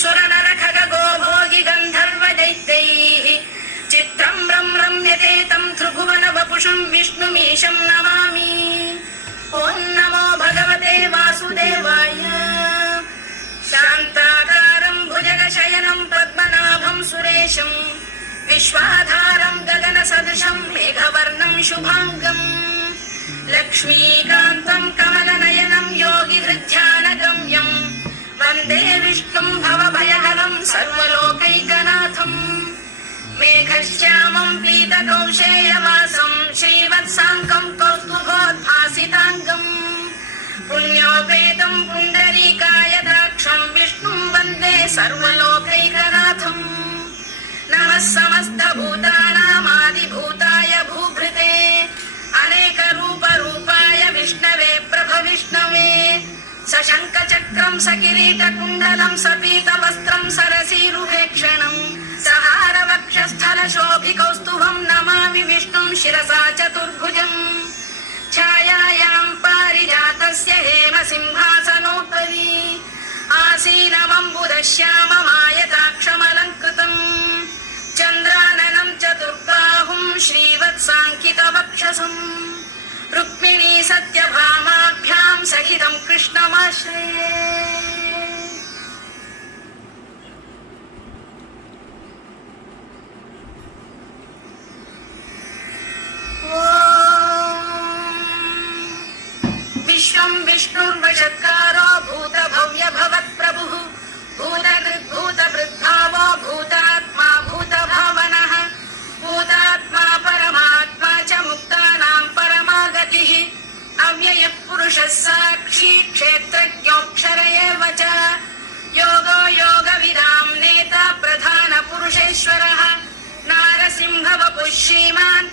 सुरनरखगो भोगि गन्धर्वदैत्यैः चित्रं रम्यते तं त्रिभुवन वपुषं विष्णुमीशं नमामि। ॐ नमो भगवते वासुदेवाय। शान्ताकारं भुजगशयनं पद्मनाभं सुरेशं विश्वाधारं गगनसदृशं मेघवर्णं शुभाङ्गम् लक्ष्मीकान्तं कमलनयनं योगिहृध्यानगम्यं वन्दे विष्णुं भवभयहरं सर्वलोकैकनाथम्। मेघश्यामं पीतकौशेयवासं श्रीवत्साङ्गं कौस्तुभोद्भासिताङ्गम् पुण्योपेतं पुण्डरीकायदाक्षं विष्णुं वन्दे सर्वलोकैकनाथम्। नमः समस्तभूतानामादिभूताय भूभृते अनेकरूपरूपाय विष्णवे प्रभविष्णवे सशङ्खचक्रं सकिरीटकुण्डलं सपीतवस्त्रं सरसीरुहेक्षणं सहारवक्षस्थलशोभिकौस्तुभं नमामि विष्णुं शिरसा चतुर्भुजम्। छायायां पारिजातस्य हेमसिंहासनोपरि आसीनमम्बुदश्याममायताक्षमलङ्कृतम् चन्द्राननं चतुर्बाहुं श्रीवत्साङ्कितवक्षसम् रुक्मिणी सत्यभामाभ्यां सहितं कृष्णमाश्रये। विश्वं विष्णुर्वषत्कारो भूतभव्य भवत्प्रभुः भूतकृद्भूतभृद्भावो भूतात्मा भूतभावनः भूतात्मा परमात्मा च मुक्तानां परमागतिः अव्ययः पुरुषः साक्षी क्षेत्रज्ञोऽक्षर एव च योगो योगविदां नेता प्रधानपुरुषेश्वरः नारसिंहवपुः श्रीमान्